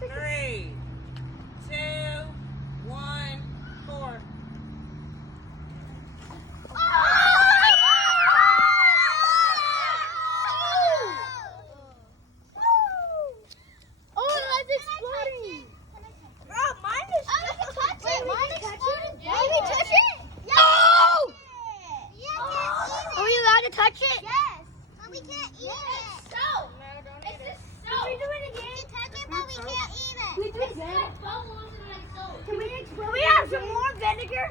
3, 2, 1, 4. Touch it? Yes, but we can't eat it. Soap. No, don't eat it. Soap. Can we do it again? We can touch it, but we can't eat it. We do it again. Can we have some more vinegar?